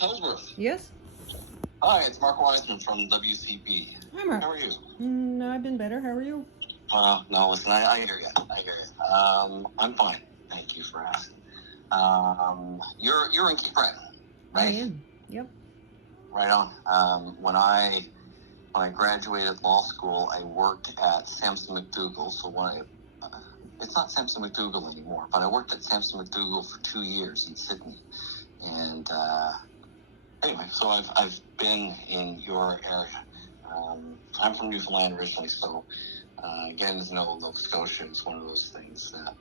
Ellsworth. Yes? Hi, it's Mark Wiseman from WCB. Hi, Mark. How are you? I've been better. How are you? No, listen, I hear you. I'm fine. Thank you for asking. You're in Cape Breton, right? I am. Yep. Right on. When I graduated law school, I worked at Sampson McDougall. So it's not Sampson McDougall anymore, but I worked at Sampson McDougall for 2 years in Sydney. And anyway, so I've been in your area. I'm from Newfoundland originally, so getting to know Nova Scotia is one of those things that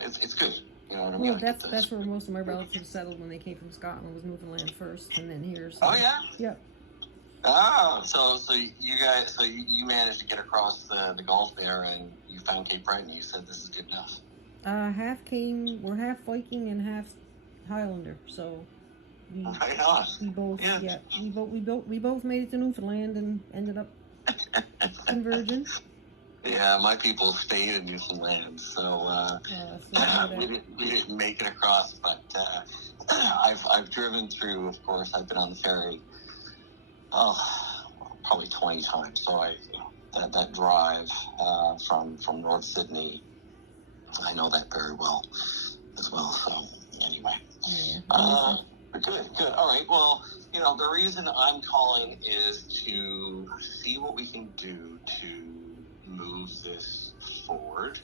it's good. You know what I mean? Well, that's where most of my relatives settled when they came from Scotland. Was Newfoundland first, and then here. So. Oh yeah. Yep. So you guys, you managed to get across the Gulf there, and you found Cape Breton. You said this is good enough. We're half Viking and half Highlander, so we both we both made it to Newfoundland and ended up converging. Yeah, my people stayed in Newfoundland, so we didn't make it across. But I've driven through. Of course, I've been on the ferry. Probably 20 times. So that drive from North Sydney, I know that very well as well. So anyway, good. All right. Well, the reason I'm calling is to see what we can do to move this forward.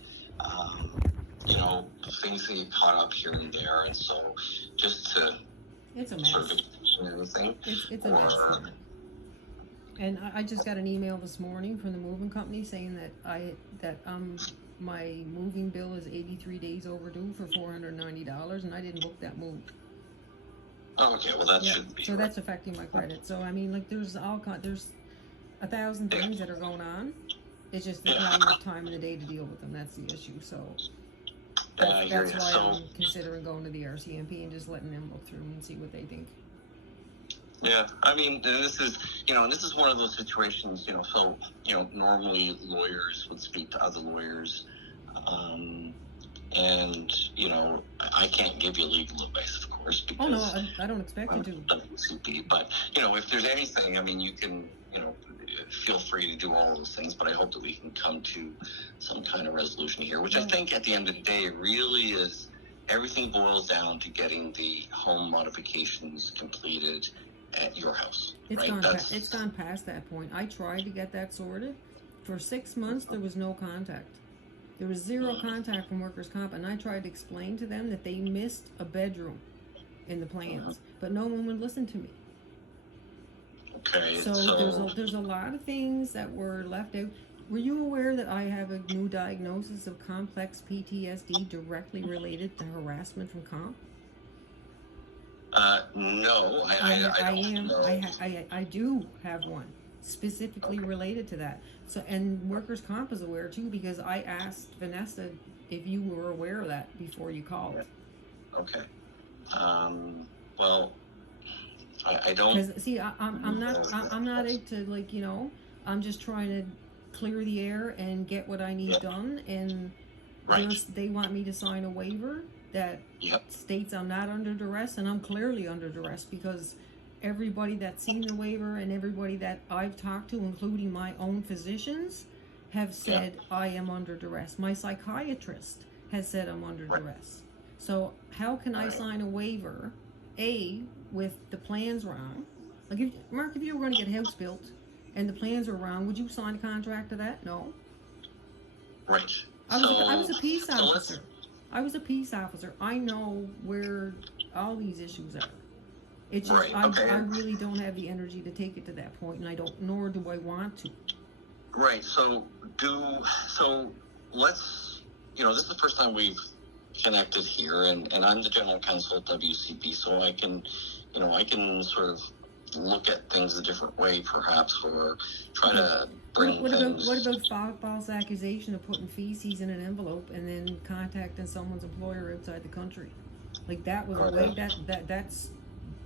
Things that get caught up here and there, and so just to it's a mess. Sort of everything. It's a mess. And I just got an email this morning from the moving company saying that my moving bill is 83 days overdue for $490, and I didn't book that move. Oh, okay. Well, that shouldn't be. So that's affecting my credit. So I mean, there's 1,000 things that are going on. It's just there's not enough time in the day to deal with them. That's the issue. So that's why I'm considering going to the RCMP and just letting them look through and see what they think. Yeah, I mean, this is one of those situations, so, normally lawyers would speak to other lawyers, and, I can't give you legal advice, of course, because... Oh, no, I don't expect you to. WCB, but, if there's anything, I mean, you can, feel free to do all those things, but I hope that we can come to some kind of resolution here, which I think at the end of the day really is, everything boils down to getting the home modifications completed at your house. It's gone past that point. I tried to get that sorted. For 6 months, there was no contact. There was zero contact from workers' comp, and I tried to explain to them that they missed a bedroom in the plans, but no one would listen to me. Okay. So there's a lot of things that were left out. Were you aware that I have a new diagnosis of complex PTSD directly related to harassment from comp? No, I do have one specifically related to that. So, and workers' comp is aware too, because I asked Vanessa if you were aware of that before you called. Okay. Well, I don't. Because see, I'm not out to I'm just trying to clear the air and get what I need done, and they want me to sign a waiver that states I'm not under duress, and I'm clearly under duress because everybody that's seen the waiver and everybody that I've talked to, including my own physicians, have said I am under duress. My psychiatrist has said I'm under duress. So how can I sign a waiver, with the plans wrong? Like, if you were going to get a house built and the plans are wrong, would you sign a contract to that? No. Right. I was a peace officer. I was a peace officer. I know where all these issues are. It's just I really don't have the energy to take it to that point, and nor do I want to. Right. So let's this is the first time we've connected here, and I'm the general counsel at WCB, so I can sort of look at things a different way, perhaps, or try to bring things. What about false accusation of putting feces in an envelope and then contacting someone's employer outside the country? Like, that was a way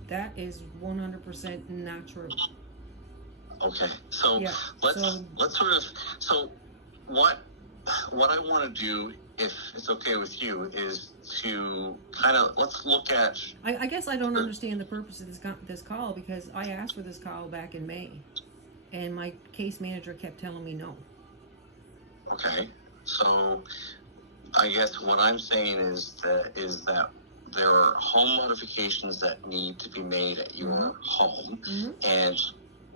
that is 100% not true. Okay, so let's sort of what I want to do, if it's okay with you, is to kind of, let's look at... I guess I don't understand the purpose of this call, because I asked for this call back in May, and my case manager kept telling me no. Okay, so I guess what I'm saying is that there are home modifications that need to be made at your home, and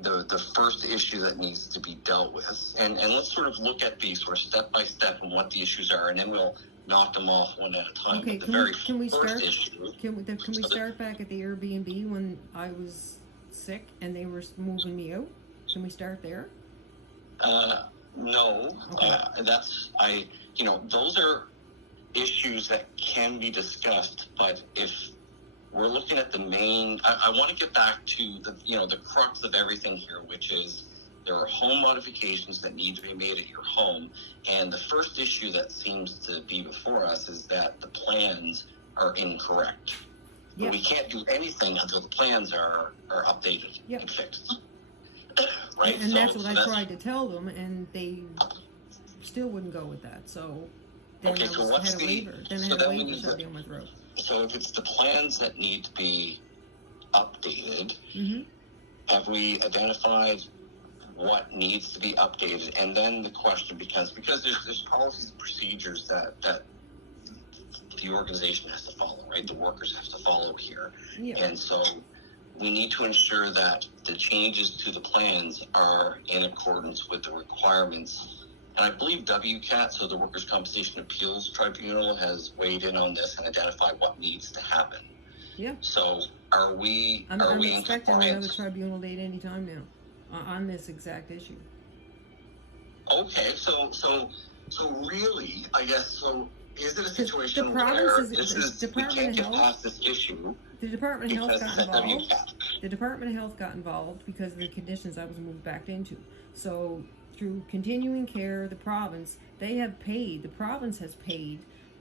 the first issue that needs to be dealt with, and let's sort of look at these sort of step by step and what the issues are, and then we'll knock them off one at a time. Okay, but can we start back at the Airbnb when I was sick and they were moving me out? Can we start there? No. Okay. Those are issues that can be discussed, but if we're looking at the main, I want to get back to the crux of everything here, which is there are home modifications that need to be made at your home, and the first issue that seems to be before us is that the plans are incorrect. Yep. We can't do anything until the plans are updated and fixed. Right? And that's what I tried to tell them, and they still wouldn't go with that. So then I had a waiver. Then I had a waiver shoved down my throat. So if it's the plans that need to be updated, have we identified what needs to be updated? And then the question becomes, because there's policies and procedures that the organization has to follow, right? The workers have to follow here. Yeah. And so we need to ensure that the changes to the plans are in accordance with the requirements. And I believe WCAT, so the Workers' Compensation Appeals Tribunal, has weighed in on this and identified what needs to happen. Yeah. So are we I'm expecting another tribunal date any time now on this exact issue. Okay, so really, I guess, so is it a situation where we can't get past this issue? The Department of Health got involved. The Department of Health got involved because of the conditions I was moved back into. So through continuing care, the province has paid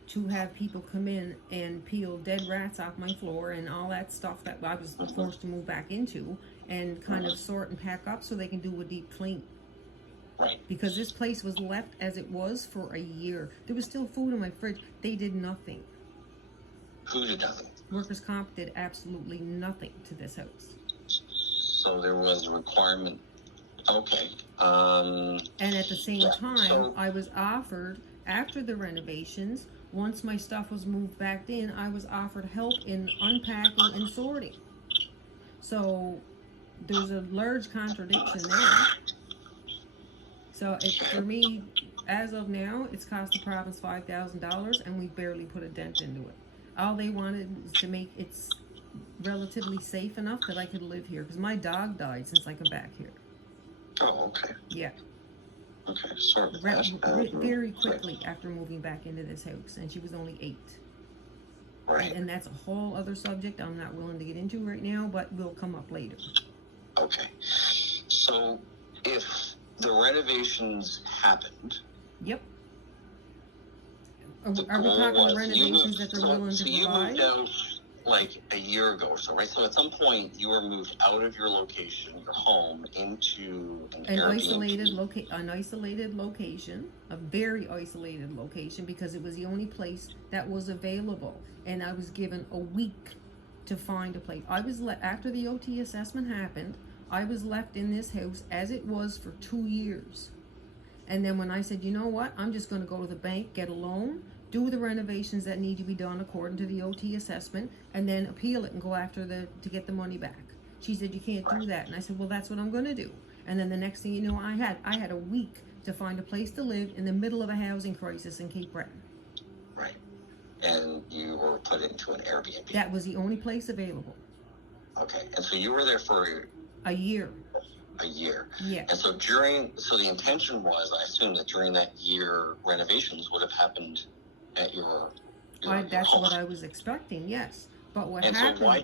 to have people come in and peel dead rats off my floor and all that stuff that I was forced to move back into, and kind of sort and pack up so they can do a deep clean. Right. Because this place was left as it was for a year. There was still food in my fridge. They did nothing. Who did nothing? Workers' Comp did absolutely nothing to this house. So there was a requirement. Okay. And at the same time, I was offered, after the renovations, once my stuff was moved back in, I was offered help in unpacking and sorting. So there's a large contradiction there. So for me, as of now, it's cost the province $5,000, and we barely put a dent into it. All they wanted was to make it relatively safe enough that I could live here, because my dog died since I come back here. Oh, okay. Yeah. Okay, sorry. Very quickly after moving back into this house, and she was only 8. Right. And that's a whole other subject I'm not willing to get into right now, but will come up later. Okay. So if the renovations happened... Yep. Are we talking renovations that they're willing to provide? You moved out like a year ago or so, right? So at some point you were moved out of your location, your home, into an isolated location, a very isolated location, because it was the only place that was available, and I was given a week to find a place. I was after the OT assessment happened, I was left in this house as it was for 2 years. And then when I said, you know what, I'm just going to go to the bank, get a loan, do the renovations that need to be done according to the OT assessment, and then appeal it and go after to get the money back. She said, you can't do that. And I said, well, that's what I'm going to do. And then the next thing you know, I had a week to find a place to live in the middle of a housing crisis in Cape Breton. Right. And you were put into an Airbnb. That was the only place available. Okay. And so you were there for a year. A year. Yeah. And so the intention was, I assume, that during that year, renovations would have happened at your that's home. what I was expecting, yes. But what happened? And so why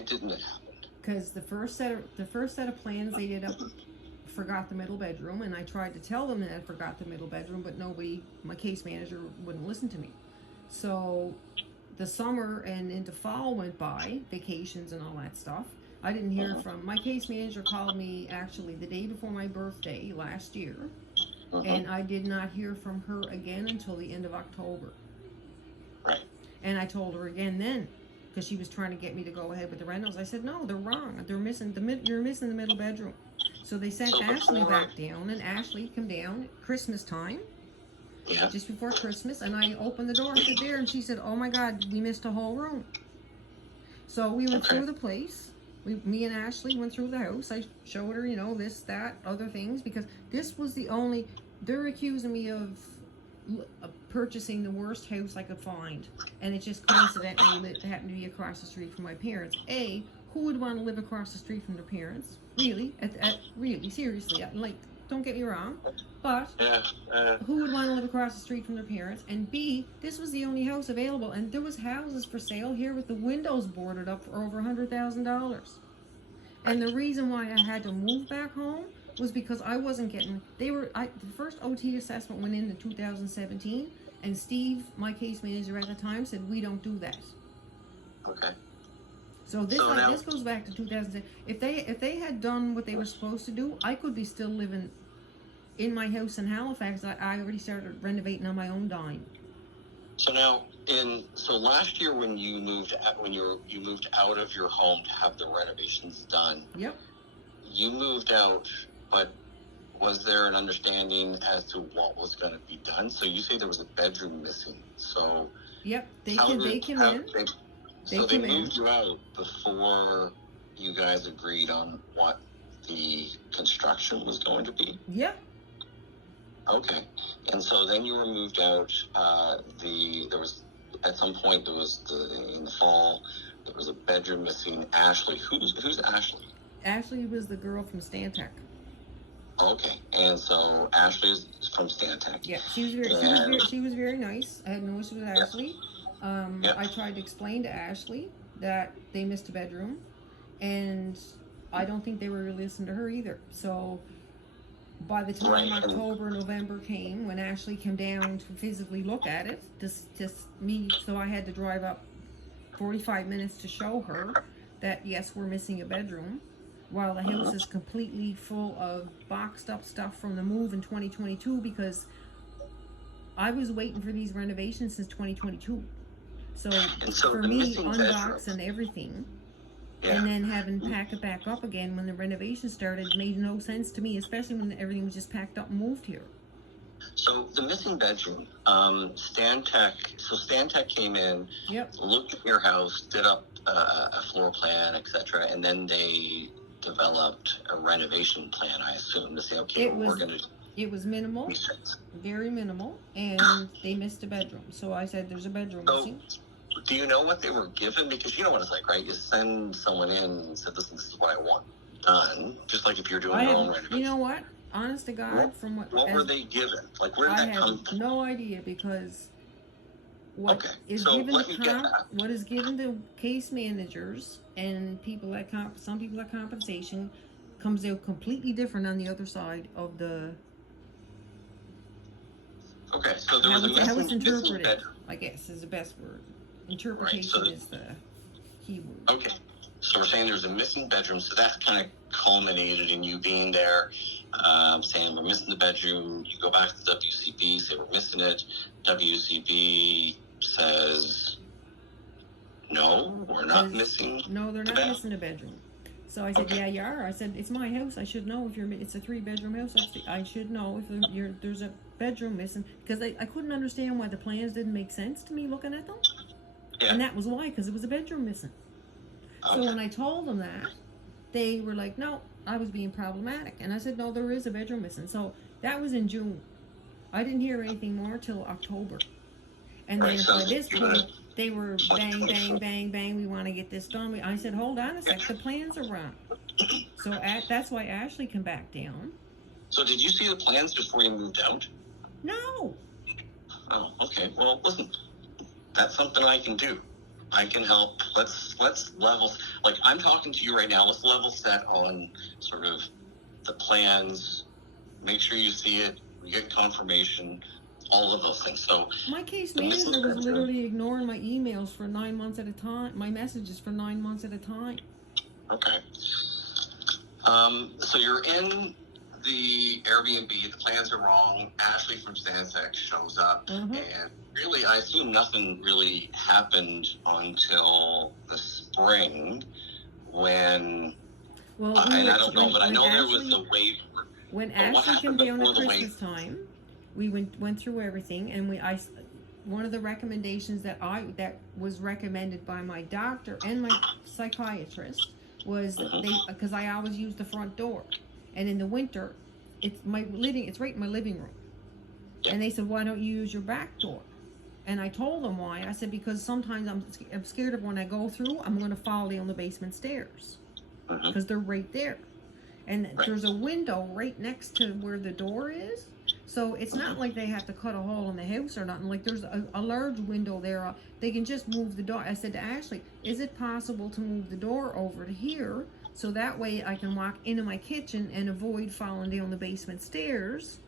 didn't it happen? Because the first set of plans they did up forgot the middle bedroom, and I tried to tell them that I forgot the middle bedroom, but my case manager wouldn't listen to me. So the summer and into fall went by, vacations and all that stuff. I didn't hear from my case manager. Called me actually the day before my birthday last year, and I did not hear from her again until the end of October. Right. And I told her again then, because she was trying to get me to go ahead with the renos. I said, no, they're wrong. You're missing the middle bedroom. So they sent Ashley back down, and Ashley came down at Christmas time, just before Christmas, and I opened the door. I said, there, and she said, oh my God, we missed a whole room. So we went through the place. Me and Ashley went through the house. I showed her, this, that, other things, because this was the only, they're accusing me of purchasing the worst house I could find, and it just coincidentally happened to be across the street from my parents. Who would want to live across the street from their parents? Really? Really, seriously, like, don't get me wrong, but who would want to live across the street from their parents? And B, this was the only house available, and there was houses for sale here with the windows boarded up for over $100,000. And the reason why I had to move back home was because I wasn't getting, the first OT assessment went in 2017, and Steve, my case manager at the time, said, we don't do that. Okay. So this goes back to 2010. If they had done what they were supposed to do, I could be still living in my house in Halifax. I already started renovating on my own dime. So now, last year when you moved out of your home to have the renovations done. Yep. You moved out, but was there an understanding as to what was going to be done? So you say there was a bedroom missing. So yep, they came in. So they moved you out before you guys agreed on what the construction was going to be? Yeah. Okay. And so then you were moved out. There was, at some point, in the fall, there was a bedroom missing. Ashley. Who's Ashley? Ashley was the girl from Stantec. Okay. And so Ashley is from Stantec. Yeah, she was very nice. I had no issue with Ashley. I tried to explain to Ashley that they missed a bedroom, and I don't think they were really listening to her either. So by the time October, November came, when Ashley came down to physically look at it, so I had to drive up 45 minutes to show her that, yes, we're missing a bedroom, while the house is completely full of boxed up stuff from the move in 2022, because I was waiting for these renovations since 2022. So for me, unboxing everything and then having to pack it back up again when the renovation started made no sense to me, especially when everything was just packed up and moved here. So the missing bedroom, Stantec came in, looked at your house, did up a floor plan, etc., and then they developed a renovation plan, I assume, to say, okay, we're going to... It was minimal, very minimal, and they missed a bedroom. So I said, there's a bedroom missing. Do you know what they were given? Because you know what it's like, right? You send someone in and said, listen, this is what I want done. Just like if you're doing your own renovation. You know what? Honest to God, what were they given? Like, where did that come from? I have no idea, because what is given to case managers and some people at compensation comes out completely different on the other side of the... Okay, so there was how it's interpreted, I guess, is the best word. Interpretation is the key word. Okay, so we're saying there's a missing bedroom, so that's kind of culminated in you being there, saying we're missing the bedroom. You go back to the WCB, say we're missing it. WCB says, no, we're not missing. No, they're not missing a bedroom. So I said, yeah, you are. I said, it's my house. I should know if it's a 3-bedroom house. I should know if there's a bedroom missing, because I couldn't understand why the plans didn't make sense to me looking at them. Yeah. And that was why, because it was a bedroom missing. Okay. So when I told them that, they were like, no, I was being problematic. And I said, no, there is a bedroom missing. So that was in June. I didn't hear anything more till October. And then by this point, they were bang, bang, bang, bang, we want to get this done. I said, hold on a sec, the plans are wrong. So that's why Ashley came back down. So did you see the plans before you moved out? No. Oh, okay. Well, listen, that's something I can do. I can help. Let's level, like I'm talking to you right now, let's level set on sort of the plans, make sure you see it, you get confirmation, all of those things. So my case manager was literally ignoring my emails for 9 months at a time, my messages for 9 months at a time. Okay. So you're in the Airbnb, the plans are wrong, Ashley from Stantec shows up, and really, I assume nothing really happened until the spring when, Well, and I don't know, but I know there was a waiver. When Ashley came down at Christmas time, we went through everything, and one of the recommendations that was recommended by my doctor and my psychiatrist was because I always use the front door, and in the winter, it's right in my living room, and they said, why don't you use your back door? And I told them why. I said, because sometimes I'm scared of when I go through, I'm going to fall down the basement stairs because they're right there. And there's a window right next to where the door is. So it's not like they have to cut a hole in the house or nothing. Like there's a large window there. They can just move the door. I said to Ashley, is it possible to move the door over to here so that way I can walk into my kitchen and avoid falling down the basement stairs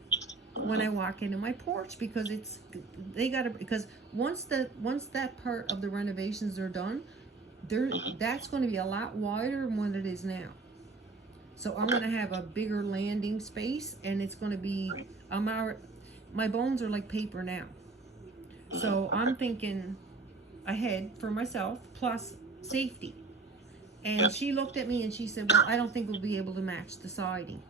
when I walk into my porch? Because because once that part of the renovations are done, that's going to be a lot wider than what it is now. So I'm going to have a bigger landing space, and it's going to be, my bones are like paper now. So I'm thinking ahead for myself, plus safety. And she looked at me and she said, well, I don't think we'll be able to match the siding.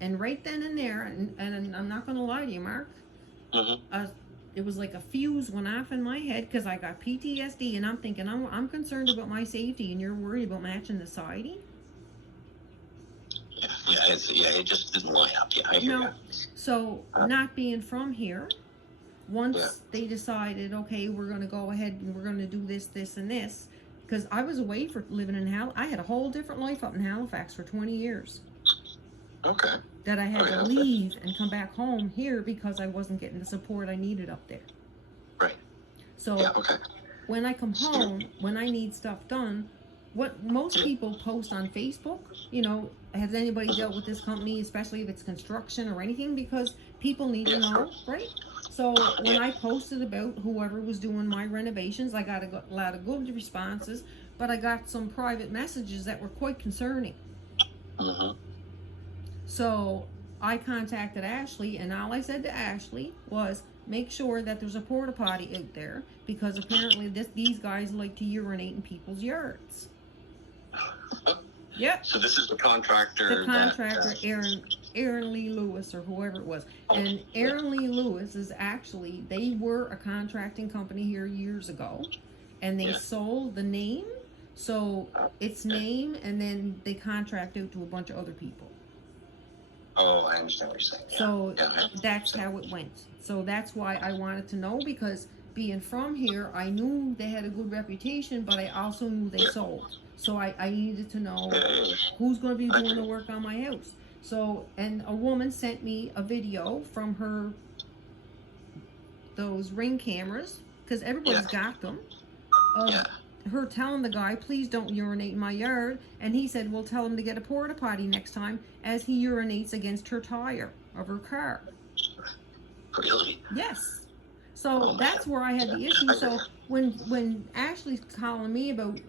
And right then and there, and I'm not going to lie to you, Mark, it was like a fuse went off in my head because I got PTSD, and I'm thinking, I'm concerned about my safety, and you're worried about matching the siding? It just didn't line up. I hear you. So not being from here, once they decided, okay, we're going to go ahead and we're going to do this, this, and this, because I was away for living in Halifax. I had a whole different life up in Halifax for 20 years. Okay. That I had to leave and come back home here because I wasn't getting the support I needed up there. Right. So when I come home, when I need stuff done, what most people post on Facebook, has anybody dealt with this company, especially if it's construction or anything, because people need to know, right? So when I posted about whoever was doing my renovations, I got a lot of good responses, but I got some private messages that were quite concerning. So I contacted Ashley, and all I said to Ashley was, make sure that there's a porta potty out there, because apparently these guys like to urinate in people's yards. Yep. So this is the contractor. Aaron Lee Lewis, or whoever it was. And Aaron Lee Lewis is actually, they were a contracting company here years ago, and they sold the name. So it's name, and then they contract out to a bunch of other people. Oh, I understand what you're saying. So that's how it went. So that's why I wanted to know, because being from here, I knew they had a good reputation, but I also knew they sold. So I needed to know who's going to be doing the work on my house. So, and a woman sent me a video from those Ring cameras, because everybody's got them, of her telling the guy, please don't urinate in my yard. And he said, well, tell him to get a porta potty next time, as he urinates against her tire of her car. Really? Yes. So that's where I had the issue. So when Ashley's calling me about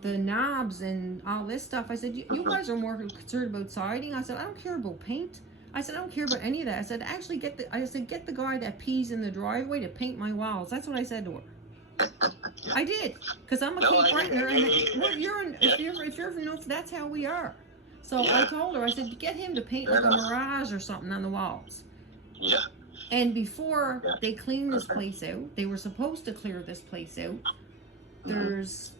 the knobs and all this stuff, I said, you guys are more concerned about siding. I said, I don't care about paint. I said, I don't care about any of that. I said, actually get the guy that pees in the driveway to paint my walls. That's what I said to her. I did, because I'm a Cape Brightener, and if you're that's how we are. So I told her, I said, get him to paint like a mirage or something on the walls. Yeah. And before they cleaned this place out, they were supposed to clear this place out. There's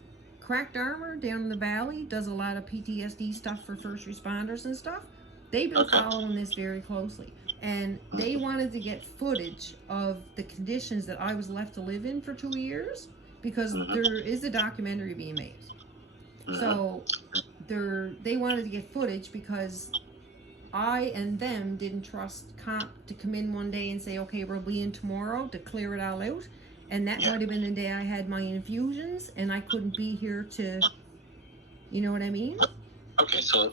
Cracked Armor down in the valley, does a lot of PTSD stuff for first responders and stuff. They've been following this very closely. And they wanted to get footage of the conditions that I was left to live in for 2 years, because there is a documentary being made. So they wanted to get footage because I and them didn't trust comp to come in one day and say, okay, we'll be in tomorrow to clear it all out. And that might have been the day I had my infusions, and I couldn't be here to, you know what I mean? Okay, so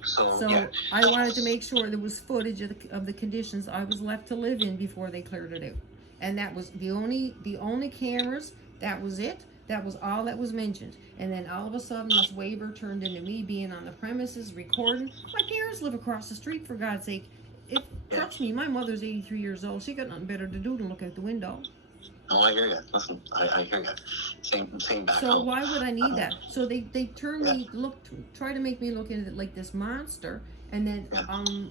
I wanted to make sure there was footage of the conditions I was left to live in before they cleared it out. And that was the only cameras, that was it. That was all that was mentioned. And then all of a sudden, this waiver turned into me being on the premises, recording. My parents live across the street, for God's sake. Trust me, my mother's 83 years old. She got nothing better to do than look out the window. Oh, I hear you. Listen, I hear you. Same back So home. why would I need that? So they turn me, try to make me look at it like this monster, and then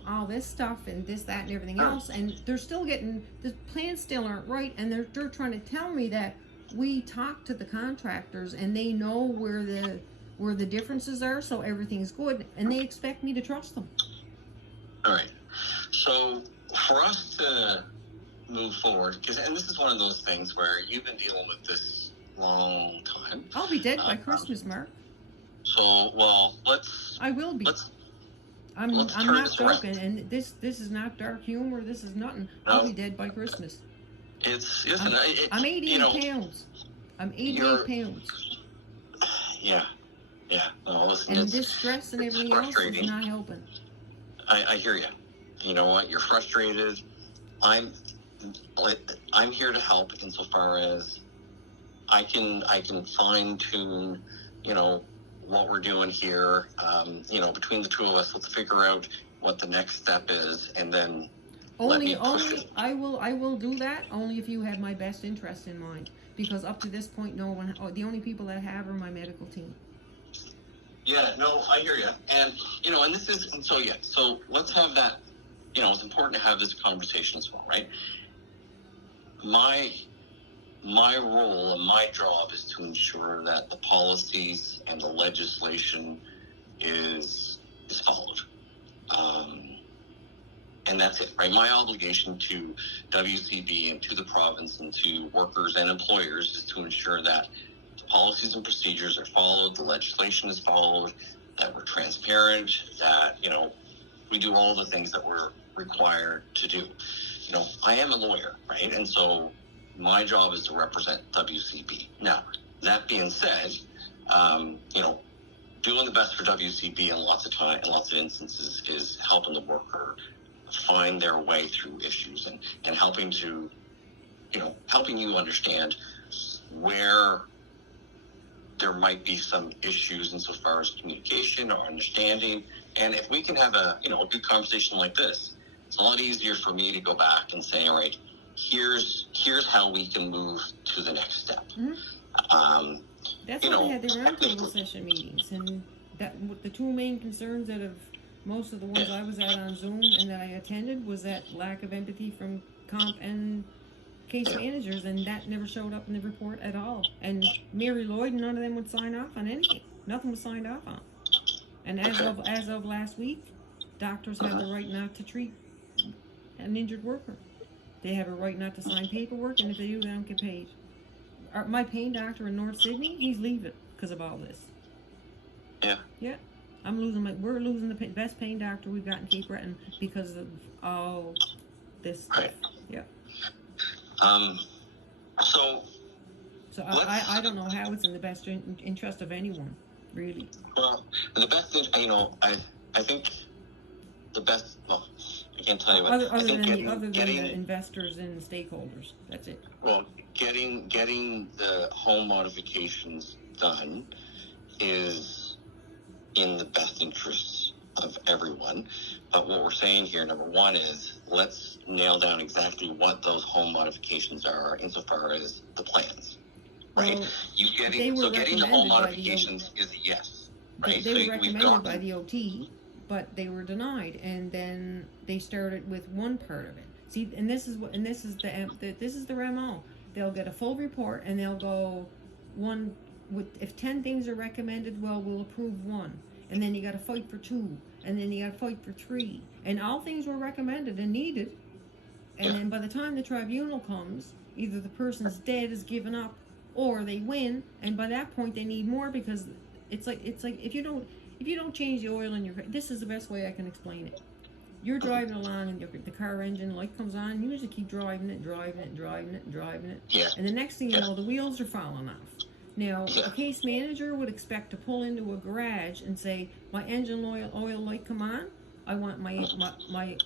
all this stuff and this, that, and everything else, and they're still getting, the plans still aren't right, and they're trying to tell me that we talk to the contractors and they know where the differences are, so everything's good, and they expect me to trust them. All right. So for us to move forward, and this is one of those things where you've been dealing with this long time. I'll be dead by Christmas, Mark. So, well, I will be. I'm not joking, and this is not dark humor. This is nothing. I'll be dead by Christmas. I'm 88 pounds. I'm 88 pounds. Yeah. Oh, listen, and this stress and everything else is not helping. I hear you. You know what? You're frustrated. I'm here to help insofar as I can fine tune, what we're doing here. Between the two of us, let's figure out what the next step is, and then I will do that only if you have my best interest in mind. Because up to this point, no one. The only people that have are my medical team. Yeah, no, I hear you, and and this is, and so so let's have that. It's important to have this conversation as well, right? My role and my job is to ensure that the policies and the legislation is followed. And that's it, right? My obligation to WCB and to the province and to workers and employers is to ensure that the policies and procedures are followed, the legislation is followed, that we're transparent, that, we do all the things that we're required to do. I am a lawyer, right? And so my job is to represent WCB. Now, that being said, doing the best for WCB in lots of instances is helping the worker find their way through issues and helping you understand where there might be some issues insofar as communication or understanding. And if we can have a good conversation like this, it's a lot easier for me to go back and say, all right, here's how we can move to the next step. Mm-hmm. That's why they had their roundtable session meetings, and that the two main concerns out of most of the ones I was at on Zoom and that I attended was that lack of empathy from comp and case managers, and that never showed up in the report at all. And Mary Lloyd, none of them would sign off on anything. Nothing was signed off on. And as of last week, doctors have the right not to treat an injured worker. They have a right not to sign paperwork, and if they do, they don't get paid. My pain doctor in North Sydney, he's leaving because of all this. Yeah. We're losing the best pain doctor we've got in Cape Breton because of all this stuff. Right. Yeah. So I don't know how it's in the best interest of anyone, really. Well, the best thing, I think the best, well, I can't tell you what. Other than the investors and stakeholders, that's it. Well, getting the home modifications done is in the best interests of everyone. But what we're saying here, number one, is let's nail down exactly what those home modifications are insofar as the plans. Right? Well, getting the home modifications is a yes. Right? They were recommended by the OT, but they were denied, and then they started with one part of it. See, this is the REMO. They'll get a full report, and they'll go one with, if 10 things are recommended, well, we'll approve one, and then you got to fight for 2, and then you got to fight for 3, and all things were recommended and needed, and then by the time the tribunal comes, either the person's dead, is given up, or they win, and by that point they need more, because it's like if you don't change the oil in your car, this is the best way I can explain it. You're driving along and the car engine light comes on, and you just keep driving it. Yeah. And the next thing you know, the wheels are falling off. Now, a case manager would expect to pull into a garage and say, my engine oil light come on, I want my